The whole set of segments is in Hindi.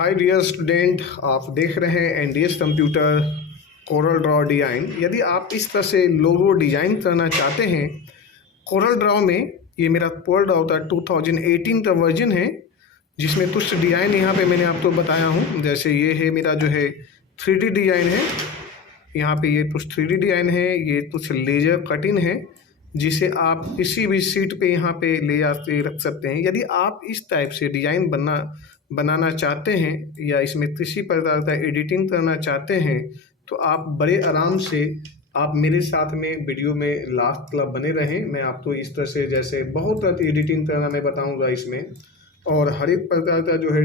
हाय डियर स्टूडेंट, आप देख रहे हैं NDS computer Corel Draw design. यदि आप इस तरह से लोगो डिज़ाइन करना चाहते हैं कोरल ड्रॉ में, ये मेरा कोरल ड्रॉ का 2018 का वर्जन है, जिसमें कुछ डिज़ाइन यहाँ पे मैंने आपको बताया हूँ। जैसे ये है मेरा जो है 3D डिज़ाइन है, यहाँ पे ये कुछ 3D डिज़ाइन है, ये कुछ लेजर कटिंग है जिसे आप किसी भी सीट पे यहाँ पे ले जाके रख सकते हैं। यदि आप इस टाइप से डिज़ाइन बनाना चाहते हैं या इसमें किसी प्रकार का एडिटिंग करना चाहते हैं तो आप बड़े आराम से आप मेरे साथ में वीडियो में लास्ट तक बने रहें। मैं आपको इस तरह से जैसे बहुत तरह की एडिटिंग करना मैं बताऊंगा इसमें, और हर एक प्रकार का जो है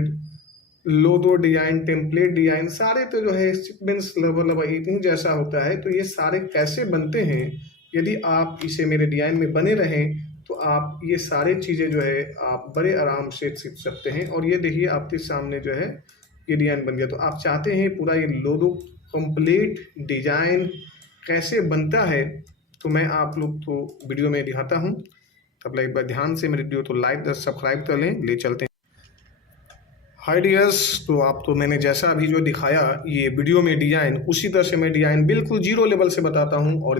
लोगो डिज़ाइन, टेम्पलेट डिज़ाइन, सारे तो जो है सीक्वेंस लेवल एडिटिंग जैसा होता है। तो ये सारे कैसे बनते हैं, यदि आप इसे मेरे डिज़ाइन में बने रहें तो आप ये सारे चीज़ें जो है आप बड़े आराम से सीख सकते हैं। और ये देखिए आपके सामने जो है ये डिज़ाइन बन गया। तो आप चाहते हैं पूरा ये लोगो कंप्लीट डिज़ाइन कैसे बनता है, तो मैं आप लोग को वीडियो में दिखाता हूँ। तब एक बार ध्यान से मेरे वीडियो तो लाइक सब्सक्राइब कर लें। ले चलते हैं। हाय डियर्स, तो आपको मैंने जैसा अभी जो दिखाया ये वीडियो में डिज़ाइन, उसी तरह से मैं डिज़ाइन बिल्कुल जीरो लेवल से बताता हूँ। और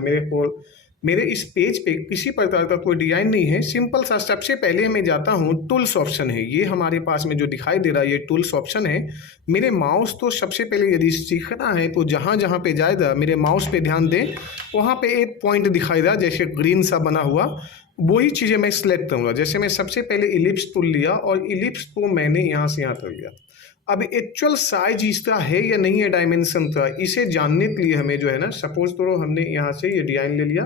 मेरे इस पेज पे किसी प्रकार का कोई डिज़ाइन नहीं है, सिंपल सा। सबसे पहले मैं जाता हूँ टूल्स ऑप्शन है, ये हमारे पास में जो दिखाई दे रहा है ये टूल्स ऑप्शन है। मेरे माउस तो सबसे पहले यदि सीखना है तो जहाँ जहाँ पे जाएगा मेरे माउस पे ध्यान दें, वहाँ पे एक पॉइंट दिखाई दे जैसे ग्रीन सा बना हुआ, वही चीज़ें मैं सिलेक्ट करूँगा। जैसे मैं सबसे पहले इलिप्स टूल लिया और इलिप्स को मैंने यहाँ से यहाँ कर लिया। अब एक्चुअल साइज इसका है या नहीं है डायमेंशन का, इसे जानने के लिए हमें जो है ना, सपोज करो हमने यहाँ से ये डिज़ाइन ले लिया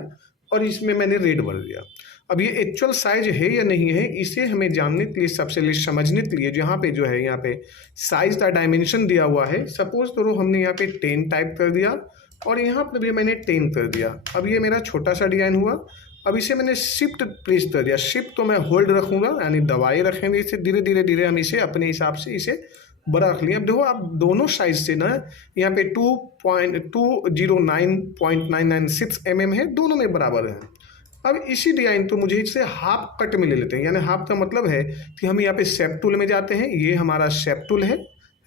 और इसमें मैंने रेड भर दिया। अब ये एक्चुअल साइज है या नहीं है, इसे हमें जानने के लिए, सबसे पहले समझने के लिए, यहाँ पे जो है यहाँ पे साइज का डायमेंशन दिया हुआ है। सपोज करो हमने यहाँ पे 10 टाइप कर दिया और यहाँ पर भी मैंने 10 कर दिया। अब ये मेरा छोटा सा डिज़ाइन हुआ। अब इसे मैंने शिफ्ट प्रेस कर दिया। शिफ्ट तो मैं होल्ड रखूँगा, यानी दबाए रखेंगे इसे, धीरे धीरे हम इसे अपने हिसाब से इसे बड़ा रख लिया। अब देखो आप दोनों साइज से ना, यहाँ पे 209.996 mm है, दोनों में बराबर है। अब इसी डिज़ाइन तो मुझे इसे हाफ कट में ले लेते हैं। यानी हाफ का मतलब है कि हम यहाँ पे शेप टूल में जाते हैं, ये हमारा शेप टूल है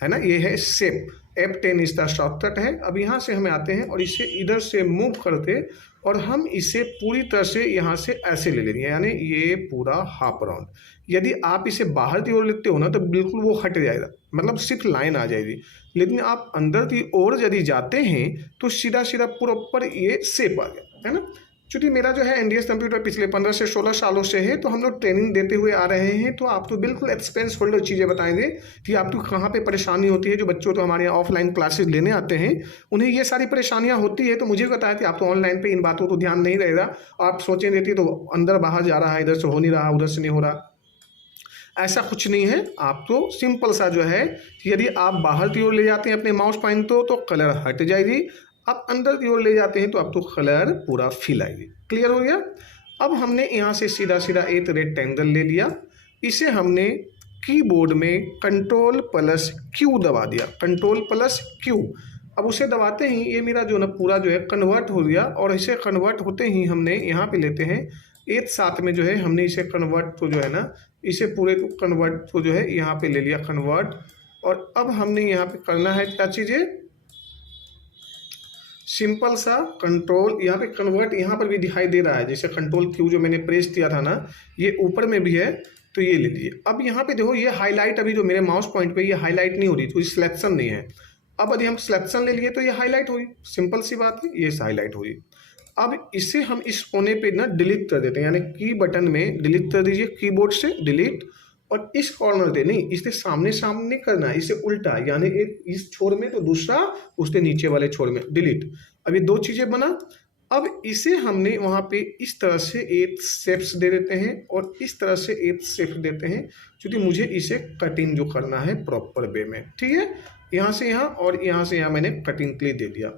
ना, ये है शेप, F10 इसका शॉर्टकट है। अब यहाँ से हमें आते हैं और इसे इधर से मूव करते और हम इसे पूरी तरह से यहाँ से ऐसे ले लेंगे, यानी ये पूरा हाफ राउंड। यदि आप इसे बाहर की ओर लेते हो ना तो बिल्कुल वो हट जाएगा, मतलब सिर्फ लाइन आ जाएगी। लेकिन आप अंदर की ओर यदि जाते हैं तो सीधा सीधा प्रॉपर ये शेप आ गया, है ना। चूँकि मेरा जो है एनडीएस कंप्यूटर पिछले 15 से 16 सालों से है, तो हम लोग ट्रेनिंग देते हुए आ रहे हैं। तो आप तो बिल्कुल एक्सपीरियंस होल्डर चीज़ें बताएंगे कि आपको कहाँ पे परेशानी होती है। जो बच्चों तो हमारे यहाँ ऑफलाइन क्लासेस लेने आते हैं, उन्हें ये सारी परेशानियाँ होती है। तो मुझे बताया कि आप तो ऑनलाइन पे इन बातों को ध्यान नहीं रहेगा, आप सोचें देती तो अंदर बाहर जा रहा है, इधर से हो नहीं रहा, उधर से नहीं हो रहा। ऐसा कुछ नहीं है। आप तो सिंपल सा जो है, यदि आप बाहर की ओर ले जाते हैं अपने माउस पॉइंट तो कलर हट जाएगी, आप अंदर की ओर ले जाते हैं तो आपको कलर पूरा फिल आएगी। क्लियर हो गया। अब हमने यहाँ से सीधा सीधा एक रेक्टेंगल ले लिया, इसे हमने कीबोर्ड में Ctrl+Q दबा दिया, Ctrl+Q। अब उसे दबाते ही ये मेरा जो ना पूरा जो है कन्वर्ट हो गया। और इसे कन्वर्ट होते ही हमने यहाँ पे लेते हैं एक साथ में जो है, हमने इसे कन्वर्ट को जो है ना, इसे पूरे को कन्वर्ट को जो है यहाँ पे ले लिया कन्वर्ट। और अब हमने यहाँ पे करना है क्या चीज़ें, सिंपल सा कंट्रोल, यहाँ पे कन्वर्ट यहाँ पर भी दिखाई दे रहा है, जैसे Ctrl+Q जो मैंने प्रेस किया था ना, ये ऊपर में भी है, तो ये ले लीजिए। अब यहाँ पे देखो ये हाईलाइट, अभी जो मेरे माउस पॉइंट पे ये हाईलाइट नहीं हो रही, तो ये सिलेक्शन नहीं है। अब यदि हम सिलेक्शन ले लिए तो ये हाईलाइट होगी, सिंपल सी बात है, ये हाईलाइट होगी। अब इसे हम इस कोने पे ना डिलीट कर देते हैं, यानी की बटन में डिलीट कर दीजिए, कीबोर्ड से डिलीट। और इस कॉर्नर पे नहीं, इसे सामने सामने करना है, इसे उल्टा, यानी एक इस छोर में तो दूसरा उसके नीचे वाले छोर में डिलीट। अब ये दो चीजें बना। अब इसे हमने वहां पे इस तरह से एक शेप्स दे देते हैं और इस तरह से एक शेप देते हैं, क्योंकि मुझे इसे कटिंग जो करना है प्रॉपर वे में। ठीक है, यहाँ से यहाँ और यहाँ से यहाँ मैंने कटिंग के लिए दे दिया।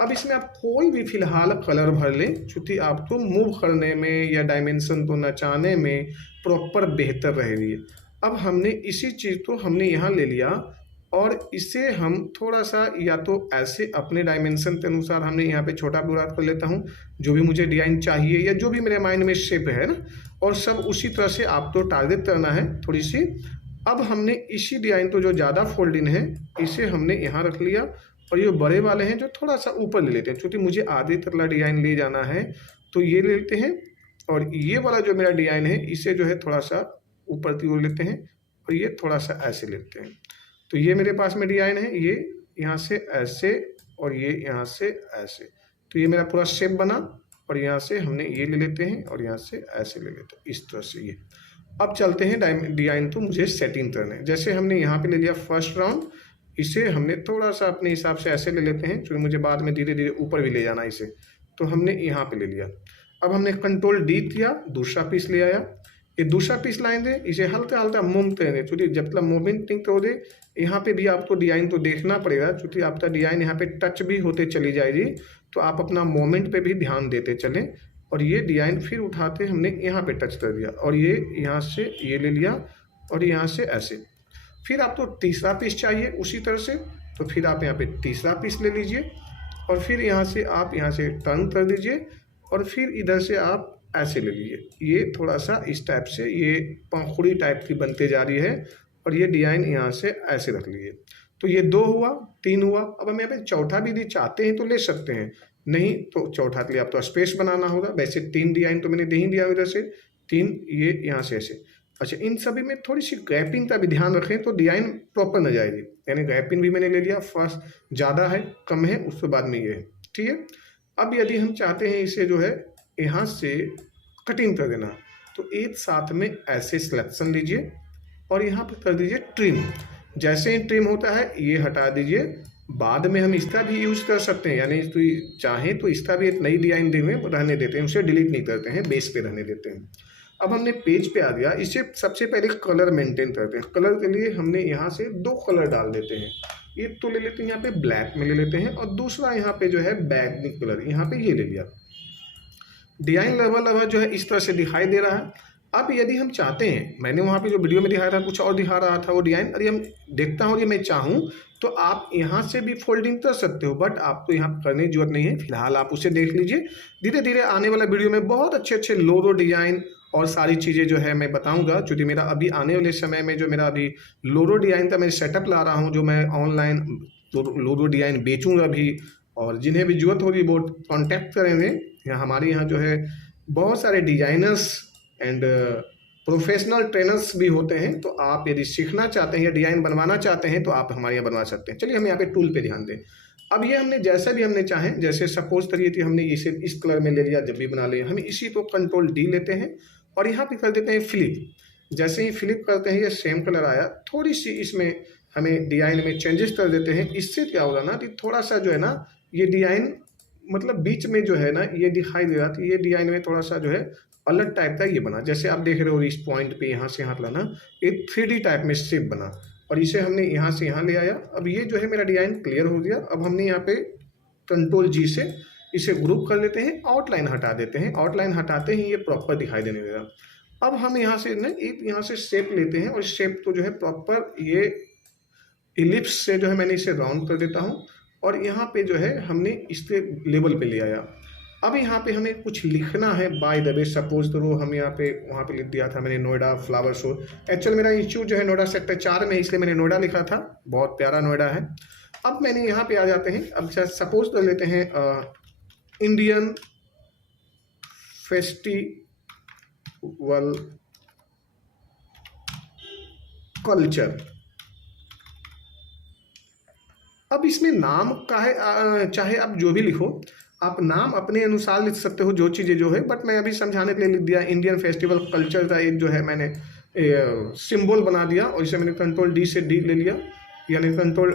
अब इसमें आप कोई भी फिलहाल कलर भर लें, क्योंकि आपको मूव करने में या डायमेंशन को नचाने में प्रॉपर बेहतर रहेगी। अब हमने इसी चीज़ को हमने यहाँ ले लिया और इसे हम थोड़ा सा या तो ऐसे अपने डायमेंशन के अनुसार हमने यहाँ पे छोटा पूरा कर लेता हूँ, जो भी मुझे डिज़ाइन चाहिए या जो भी मेरे माइंड में शेप है ना, और सब उसी तरह से आपको टारगेट करना है थोड़ी सी। अब हमने इसी डिजाइन तो जो ज़्यादा फोल्ड इन है इसे हमने यहाँ रख लिया, और ये बड़े वाले हैं जो थोड़ा सा ऊपर ले लेते हैं, क्योंकि मुझे आधे तकला डिजाइन ले जाना है तो ये ले लेते हैं। और ये वाला जो मेरा डिजाइन है इसे जो है थोड़ा सा ऊपर की ओर लेते हैं, और ये थोड़ा सा ऐसे लेते हैं। तो ये मेरे पास में डिजाइन है, ये यहाँ से ऐसे और ये यहाँ से ऐसे, तो ये मेरा पूरा शेप बना। और यहाँ से हमने ये ले लेते हैं और यहाँ से ऐसे ले लेते हैं, इस तरह से ये। अब चलते हैं डिजाइन तो मुझे सेटिंग करना है। जैसे हमने यहाँ पे ले लिया फर्स्ट राउंड, इसे हमने थोड़ा सा अपने हिसाब से ऐसे ले लेते हैं, क्योंकि मुझे बाद में धीरे धीरे ऊपर भी ले जाना है इसे, तो हमने यहाँ पे ले लिया। अब हमने कंट्रोल डी किया, दूसरा पीस ले आया, ये दूसरा पीस लाएंगे, इसे हल्का हल्का मूव करेंगे, क्योंकि जब तक मूवमेंट नहीं करोगे यहाँ पे भी आपको डिजाइन तो देखना पड़ेगा, क्योंकि आपका डिजाइन यहाँ पे टच भी होते चली जाएगी, तो आप अपना मोमेंट पे भी ध्यान देते चलें। और ये डिजाइन फिर उठाते हमने यहाँ पे टच कर दिया, और ये यहाँ से ये ले लिया, और यहाँ से ऐसे। फिर आपको तीसरा पीस चाहिए उसी तरह से, तो फिर आप यहाँ पे तीसरा पीस ले लीजिए, और फिर यहाँ से आप यहाँ से टर्न कर दीजिए, और फिर इधर से आप ऐसे ले लीजिए। ये थोड़ा सा इस टाइप से ये पंखुड़ी टाइप की बनते जा रही है, और ये डिजाइन यहाँ से ऐसे रख लीजिए। तो ये 2 हुआ, 3 हुआ। अब हम यहाँ पे चौथा भी यदि चाहते हैं तो ले सकते हैं, नहीं तो चौथा के लिए आपको स्पेस बनाना होगा। वैसे 3 डिजाइन तो मैंने दे ही दिया इधर से, 3 ये यहाँ से ऐसे। अच्छा, इन सभी में थोड़ी सी गैपिंग का भी ध्यान रखें तो डिजाइन प्रॉपर न जाएगी। यानी गैपिंग भी मैंने ले लिया, फर्स्ट ज़्यादा है कम है उसके बाद में ये है, ठीक है। अब यदि हम चाहते हैं इसे जो है यहाँ से कटिंग कर देना, तो एक साथ में ऐसे सिलेक्शन लीजिए और यहाँ पर कर दीजिए ट्रिम। जैसे ही ट्रिम होता है ये हटा दीजिए। बाद में हम इसका भी यूज़ कर सकते हैं, यानी तो चाहें तो इसका भी एक नई डिजाइन रहने देते हैं, उसे डिलीट नहीं करते हैं, बेस पे रहने देते हैं। अब हमने पेज पे आ गया, इसे सबसे पहले कलर मेंटेन करते हैं। कलर के लिए हमने यहाँ से 2 कलर डाल देते हैं। एक तो ले लेते हैं यहाँ पे ब्लैक में ले लेते हैं, और दूसरा यहाँ पे जो है बैगनी कलर, यहाँ पे ये ले लिया। डिजाइन लगभग जो है इस तरह से दिखाई दे रहा है। अब यदि हम चाहते हैं, मैंने वहाँ पे जो वीडियो में दिखाया था कुछ और दिखा रहा था वो डिजाइन, यदि हम देखता हूँ, यदि मैं चाहूँ तो आप यहाँ से भी फोल्डिंग कर सकते हो, बट आपको यहाँ करने की जरूरत नहीं है। फिलहाल आप उसे देख लीजिए, धीरे धीरे आने वाला वीडियो में बहुत अच्छे अच्छे लोगो डिजाइन और सारी चीज़ें जो है मैं बताऊंगा। क्योंकि मेरा अभी आने वाले समय में जो मेरा अभी लोगो डिजाइन का मैं सेटअप ला रहा हूँ, जो मैं ऑनलाइन लोगो डिजाइन बेचूंगा भी, और जिन्हें भी जरूरत होगी वो कॉन्टैक्ट करेंगे। हमारे यहाँ जो है बहुत सारे डिजाइनर्स एंड प्रोफेशनल ट्रेनर्स भी होते हैं, तो आप यदि सीखना चाहते हैं या डिजाइन बनवाना चाहते हैं तो आप हमारे यहाँ बनवा सकते हैं। चलिए हम यहाँ पे टूल पे ध्यान दें। अब ये हमने जैसा भी हमने चाहें, जैसे सपोज करिए कि हमने इसे इस कलर में ले लिया, जब भी बना लिया हम इसी को कंट्रोल डी लेते हैं और यहाँ पे कर देते हैं फ्लिप। जैसे ही फ्लिप करते हैं ये सेम कलर आया, थोड़ी सी इसमें हमें डिजाइन में चेंजेस कर देते हैं। इससे क्या होगा ना कि थोड़ा सा जो है ना ये डिजाइन मतलब बीच में जो है ना ये दिखाई दे रहा था, ये डिजाइन में थोड़ा सा जो है अलग टाइप का ये बना। जैसे आप देख रहे हो इस पॉइंट पे यहाँ से हाथ लाना, एक 3D टाइप में शेप बना, और इसे हमने यहाँ से यहाँ ले आया। अब ये जो है मेरा डिजाइन क्लियर हो गया। अब हमने यहाँ पे कंट्रोल जी से इसे ग्रुप कर लेते हैं, आउटलाइन हटा देते हैं। आउटलाइन हटाते ही ये प्रॉपर दिखाई देने लगा। अब हम यहाँ से ना एक यहाँ से शेप लेते हैं, और शेप को जो है प्रॉपर ये इलिप्स से जो है मैंने इसे राउंड कर देता हूँ, और यहाँ पे जो है हमने इसके लेवल पे ले आया। अब यहाँ पे हमें कुछ लिखना है। बाय द वे सपोज करो हम यहाँ पे वहाँ पे लिख दिया था मैंने नोएडा फ्लावर शो। एक्चुअल मेरा इंस्टीट्यूट जो है नोएडा सेक्टर 4 में, इसलिए मैंने नोएडा लिखा था, बहुत प्यारा नोएडा है। अब मैंने यहाँ पे आ जाते हैं। अब सपोज कर लेते हैं इंडियन फेस्टिवल कल्चर। अब इसमें नाम का है, चाहे आप जो भी लिखो, आप नाम अपने अनुसार लिख सकते हो जो चीज़ें जो है, बट मैं अभी समझाने के लिए लिख दिया इंडियन फेस्टिवल कल्चर का एक जो है मैंने सिंबल बना दिया, और इसे मैंने कंट्रोल डी से डी ले लिया, यानी कंट्रोल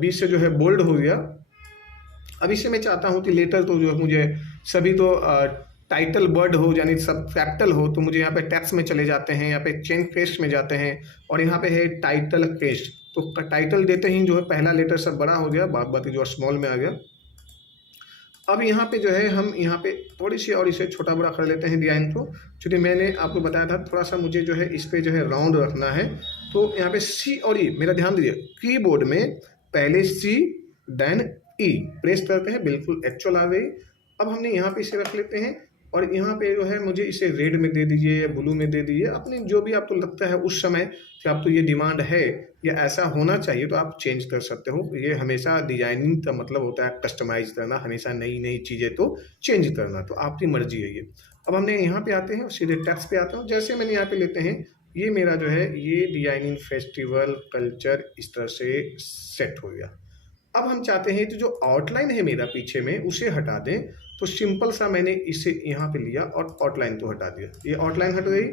बी से जो है बोल्ड हो गया। अब इसे मैं चाहता हूँ कि लेटर तो जो है मुझे सभी तो टाइटल वर्ड हो, यानी सब कैपिटल हो, तो मुझे यहाँ पे टेक्स्ट में चले जाते हैं, यहाँ पे चेंज टेक्स्ट में जाते हैं, और यहाँ पे है टाइटल टेक्स्ट। तो टाइटल देते ही जो है पहला लेटर सब बड़ा हो गया, बाकी जो स्मॉल में आ गया। अब यहाँ पे जो है हम यहाँ पे थोड़ी सी और इसे छोटा बड़ा कर लेते हैं डिजाइन को, क्योंकि मैंने आपको बताया था थोड़ा सा मुझे जो है इस पे जो है राउंड रखना है। तो यहाँ पे सी और ई, मेरा ध्यान दीजिए कीबोर्ड में पहले सी देन ई प्रेस करते हैं, बिल्कुल एक्चुअल आ गई। अब हमने यहाँ पे इसे रख लेते हैं, और यहाँ पे जो है मुझे इसे रेड में दे दीजिए या ब्लू में दे दीजिए, अपने जो भी आपको लगता है उस समय कि आपको ये डिमांड है या ऐसा होना चाहिए तो आप चेंज कर सकते हो। ये हमेशा डिजाइनिंग का मतलब होता है कस्टमाइज करना, हमेशा नई नई चीज़ें तो चेंज करना, तो आपकी मर्जी है ये। अब हमने यहाँ पे आते हैं और सीधे टेक्स्ट पे आते हैं। जैसे मैंने यहाँ पे लेते हैं, ये मेरा जो है ये डिजाइनिंग फेस्टिवल कल्चर इस तरह से सेट हो गया। अब हम चाहते हैं तो जो आउटलाइन है मेरा पीछे में उसे हटा दें, तो सिंपल सा मैंने इसे यहाँ पे लिया और आउटलाइन तो हटा दिया, ये आउटलाइन हट गई।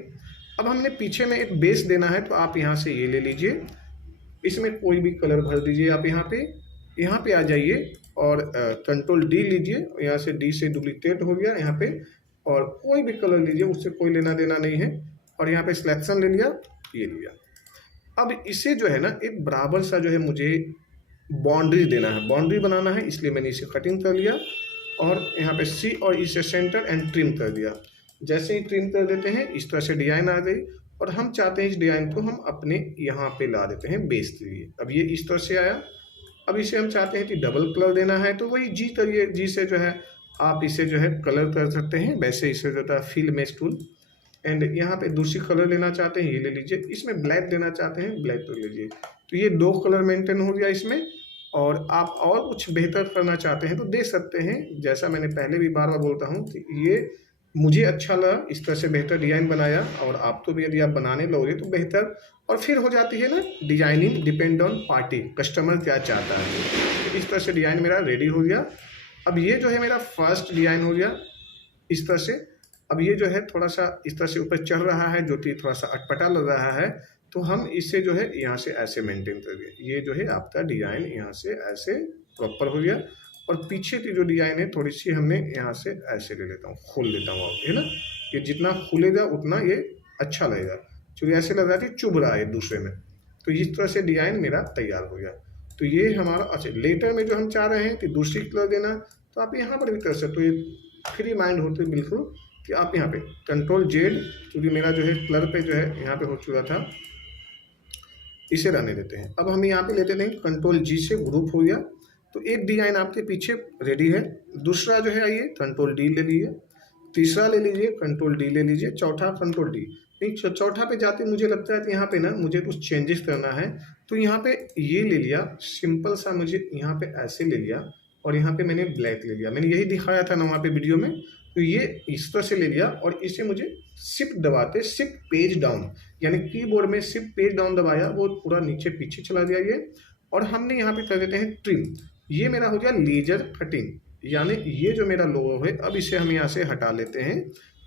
अब हमने पीछे में एक बेस देना है, तो आप यहाँ से ये ले लीजिए, इसमें कोई भी कलर भर दीजिए। आप यहाँ पे आ जाइए और कंट्रोल डी लीजिए, यहाँ से डी से डुप्लीकेट हो गया यहाँ पे, और कोई भी कलर लीजिए, उससे कोई लेना देना नहीं है। और यहाँ पे सिलेक्शन ले लिया, ये लिया। अब इसे जो है ना एक बराबर सा जो है मुझे बाउंड्री देना है, बाउंड्री बनाना है, इसलिए मैंने इसे कटिंग कर लिया और यहाँ पे सी और इसे सेंटर एंड ट्रिम कर दिया। जैसे ही ट्रिम कर देते हैं इस तरह से डिजाइन आ गई, और हम चाहते हैं इस डिजाइन को हम अपने यहाँ पे ला देते हैं बेस के लिए। अब ये इस तरह से आया। अब इसे हम चाहते हैं कि डबल कलर देना है, तो वही जी करिए, जी से जो है आप इसे जो है कलर कर सकते हैं, वैसे इसे जो था फिल मेश टूल। एंड यहाँ पे दूसरी कलर लेना चाहते हैं, ये ले लीजिए। इसमें ब्लैक देना चाहते हैं, ब्लैक तो लीजिए। तो ये 2 कलर मेंटेन हो गया इसमें। और आप और कुछ बेहतर करना चाहते हैं तो दे सकते हैं, जैसा मैंने पहले भी बार बार बोलता हूँ कि ये मुझे अच्छा लगा, इस तरह से बेहतर डिज़ाइन बनाया, और आप तो भी यदि आप बनाने लोगे तो बेहतर। और फिर हो जाती है ना designing depend on party, customer क्या चाहता है। तो इस तरह से डिज़ाइन मेरा रेडी हो गया। अब ये जो है मेरा फर्स्ट डिज़ाइन हो गया इस तरह से। अब ये जो है थोड़ा सा इस तरह से ऊपर चढ़ रहा है, जो कि थोड़ा सा अटपटा लग रहा है, तो हम इसे जो है यहाँ से ऐसे मेंटेन कर दिए। ये जो है आपका डिज़ाइन यहाँ से ऐसे प्रॉपर हो गया। और पीछे की जो डिज़ाइन है थोड़ी सी हमने यहाँ से ऐसे ले लेता हूँ, खोल लेता हूँ, है ना। ये जितना खुलेगा उतना ये अच्छा लगेगा, क्योंकि ऐसे लग रहा है कि चुभ रहा है एक दूसरे में। तो इस तरह से डिज़ाइन मेरा तैयार हो गया। तो ये हमारा अच्छा लेटर में जो हम चाह रहे हैं कि दूसरी कलर देना, तो आप यहाँ पर भी कर सकते हो। ये फ्री माइंड होते बिल्कुल कि आप यहाँ पे कंट्रोल जेड, क्योंकि मेरा जो है कलर पे जो है यहाँ पे हो चुका था, इसे रहने देते हैं। अब हम यहाँ पे लेते हैं कंट्रोल जी से ग्रुप हो गया। तो एक डिजाइन आपके पीछे रेडी है। दूसरा जो है आइए कंट्रोल डी ले लीजिए, तीसरा ले लीजिए कंट्रोल डी ले लीजिए, चौथा कंट्रोल डी। नहीं, चौथा पे जाते मुझे लगता है कि यहाँ पे ना मुझे कुछ चेंजेस करना है, तो यहाँ पे ये ले लिया सिंपल सा, मुझे यहाँ पे ऐसे ले लिया और यहाँ पे मैंने ब्लैक ले लिया। मैंने यही दिखाया था ना वहाँ पे वीडियो में। तो ये इस तरह से ले लिया और इसे मुझे शिफ्ट दबाते, शिफ्ट पेज डाउन, यानी कीबोर्ड में शिफ्ट पेज डाउन दबाया, वो पूरा नीचे पीछे चला गया ये। और हमने यहाँ पे कर देते हैं ट्रिम। ये मेरा हो गया लेजर कटिंग, यानी ये जो मेरा लोगो है, अब इसे हम यहाँ से हटा लेते हैं।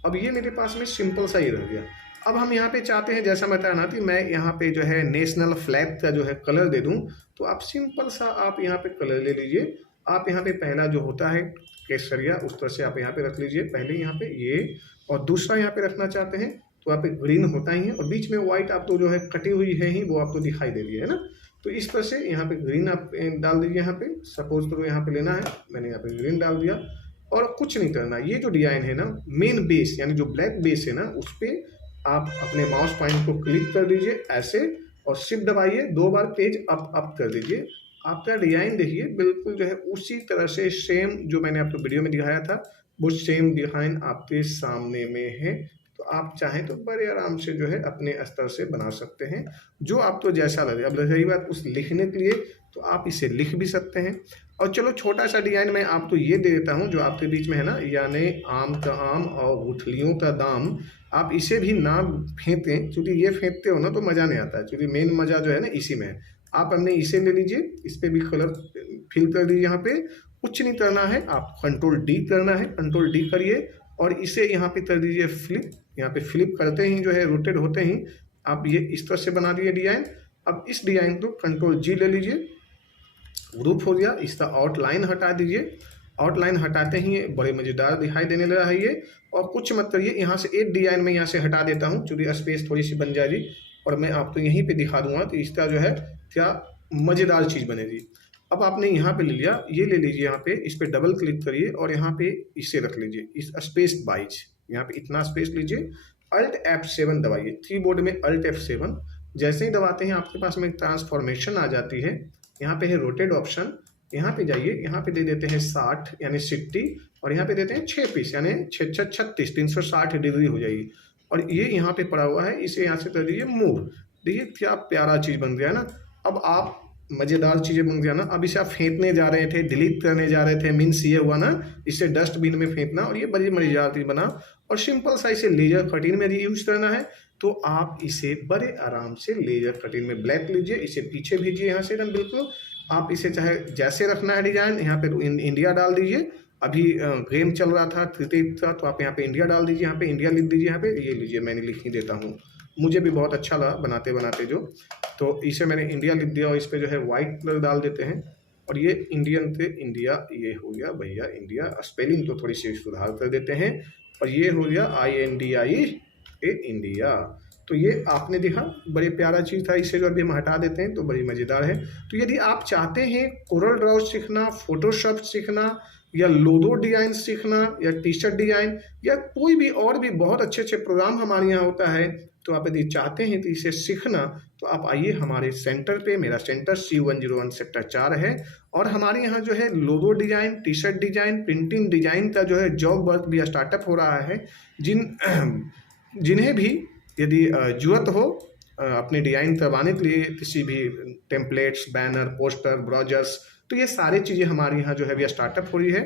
अब ये मेरे पास में सिंपल सा ही रह गया। अब हम यहाँ पे चाहते हैं, जैसा बताया ना कि मैं यहाँ पे जो है नेशनल फ्लैग का जो है कलर दे दूँ, तो आप सिंपल सा आप यहाँ पे कलर ले लीजिए। आप यहाँ पे पहला जो होता है केसरिया, उस तरह से आप यहाँ पे रख लीजिए पहले यहाँ पे ये, और दूसरा यहाँ पे रखना चाहते हैं तो यहाँ पे ग्रीन होता ही है, और बीच में व्हाइट आपको जो है कटी हुई है ही, वो आपको दिखाई दे रही है ना। तो इस तरह से यहाँ पे ग्रीन आप डाल दीजिए। यहाँ पे सपोज करो यहाँ पे लेना है, मैंने यहाँ पे ग्रीन डाल दिया। और कुछ नहीं करना, ये जो डिजाइन है ना मेन बेस, यानी जो ब्लैक बेस है ना, उस पर आप अपने माउस पॉइंट को क्लिक कर दीजिए ऐसे, और शिफ्ट दबाइए 2 बार, पेज अप कर दीजिए। आपका डिजाइन देखिए बिल्कुल जो है उसी तरह से सेम जो मैंने आपको वीडियो में दिखाया था, वो सेम डिजाइन आपके सामने में है। तो आप चाहें तो बड़े आराम से जो है अपने स्तर से बना सकते हैं, जो आपको जैसा लगे। अब रही बात उस लिखने के लिए, तो आप इसे लिख भी सकते हैं। और चलो छोटा सा डिजाइन मैं आपको ये दे देता हूँ जो आपके बीच में है ना, यानी आम का आम और गुठलियों का दाम। आप इसे भी ना फेंकें, क्योंकि ये फेंकते हो ना तो मज़ा नहीं आता है, क्योंकि मेन मज़ा जो है ना इसी में है। आप हमने इसे ले लीजिए, इस पर भी कलर फिल कर दीजिए। यहाँ पे कुछ नहीं करना है, आप कंट्रोल डी करना है, कंट्रोल डी करिए और इसे यहाँ पे कर दीजिए फ्लिप। यहाँ पे फ्लिप करते ही जो है रोटेट होते ही आप ये इस तरह से बना दिए डिजाइन। अब इस डिजाइन को कंट्रोल जी ले लीजिए, ग्रुप हो गया। इसका आउटलाइन हटा दीजिए, आउटलाइन हटाते ही बड़े मज़ेदार दिखाई देने लगा है ये। और कुछ मत करिए, यहाँ से एक डिजाइन में यहाँ से हटा देता हूँ, क्योंकि स्पेस थोड़ी सी बन जाएगी, और मैं आपको यहीं पे दिखा दूंगा तो इसका जो है क्या मज़ेदार चीज़ बनेगी। अब आपने यहाँ पे ले लिया, ये ले लीजिए, यहाँ पे इस पर डबल क्लिक करिए और यहाँ पे इसे रख लीजिए, इस स्पेस वाइज यहाँ पे इतना स्पेस लीजिए। अल्ट F7 दबाइए, कीबोर्ड में अल्ट F7 जैसे ही दबाते हैं आपके पास में ट्रांसफॉर्मेशन आ जाती है। यहाँ पे है रोटेट ऑप्शन, यहाँ पे जाइए, यहाँ पे दे देते हैं 60 यानी 60 और यहाँ पे देते हैं 6 पीस यानी 6 6 36 360 डिग्री हो जाएगी। और ये यहाँ पे पड़ा हुआ है, इसे यहाँ से कर दीजिए मूव। देखिए क्या प्यारा चीज़ बन गया ना। अब आप मज़ेदार चीज़ें बन गया ना। अब इसे आप फेंकने जा रहे थे, डिलीट करने जा रहे थे, मीन्स ये हुआ ना इसे डस्टबिन में फेंकना, और ये बड़ी मज़ेदार चीज़ बना। और सिंपल सा इसे लेजर कटिंग में यूज करना है, तो आप इसे बड़े आराम से लेजर कटिंग में ब्लैक लीजिए, इसे पीछे भेजिए यहाँ से एकदम बिल्कुल। आप इसे चाहे जैसे रखना है डिजाइन, यहाँ पे इंडिया डाल दीजिए। अभी गेम चल रहा था क्रिकेट का, तो आप यहाँ पे इंडिया डाल दीजिए, यहाँ पे इंडिया लिख दीजिए। यहाँ पे ये लीजिए, मैंने लिख ही देता हूँ, मुझे भी बहुत अच्छा लगा बनाते बनाते जो। तो इसे मैंने इंडिया लिख दिया और इस पर जो है वाइट कलर डाल देते हैं। और ये इंडियन थे इंडिया, ये हो गया भैया इंडिया। स्पेलिंग तो थोड़ी सी सुधार कर देते हैं। और ये हो गया INDIA इंडिया। तो ये आपने देखा बड़े प्यारा चीज़ था, इसे जो अभी हम हटा देते हैं तो बड़ी मज़ेदार है। तो यदि आप चाहते हैं कोरल ड्रॉ सीखना, फोटोशॉप सीखना, या लोगो डिज़ाइन सीखना, या टी शर्ट डिज़ाइन, या कोई भी और भी बहुत अच्छे अच्छे प्रोग्राम हमारे यहाँ होता है, तो आप यदि चाहते हैं तो इसे सीखना, तो आप आइए हमारे सेंटर पे। मेरा सेंटर C101 सेक्टर 4 है। और हमारे यहाँ जो है logo design, T shirt design, printing design का जो है जॉब वर्क भी स्टार्टअप हो रहा है। जिन्हें भी यदि ज़रूरत हो अपने डिज़ाइन करवाने के लिए, किसी भी टेम्पलेट्स, बैनर, पोस्टर, ब्राउजर्स, तो ये सारी चीज़ें हमारे यहाँ जो है भी स्टार्टअप हो रही है।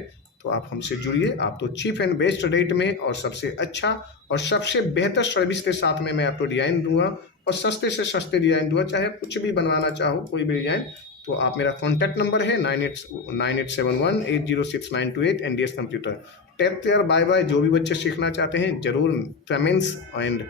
तो आप हमसे जुड़िए, आपको चीप एंड बेस्ट रेट में और सबसे अच्छा और सबसे बेहतर सर्विस के साथ में मैं आपको डिज़ाइन दूंगा, और सस्ते से सस्ते डिज़ाइन दूंगा। चाहे कुछ भी बनवाना चाहो, कोई भी डिज़ाइन, तो आप मेरा कॉन्टैक्ट नंबर है 9871806928 NDS computer. Take care, bye bye. जो भी बच्चे सीखना चाहते हैं ज़रूर कमेंट्स एंड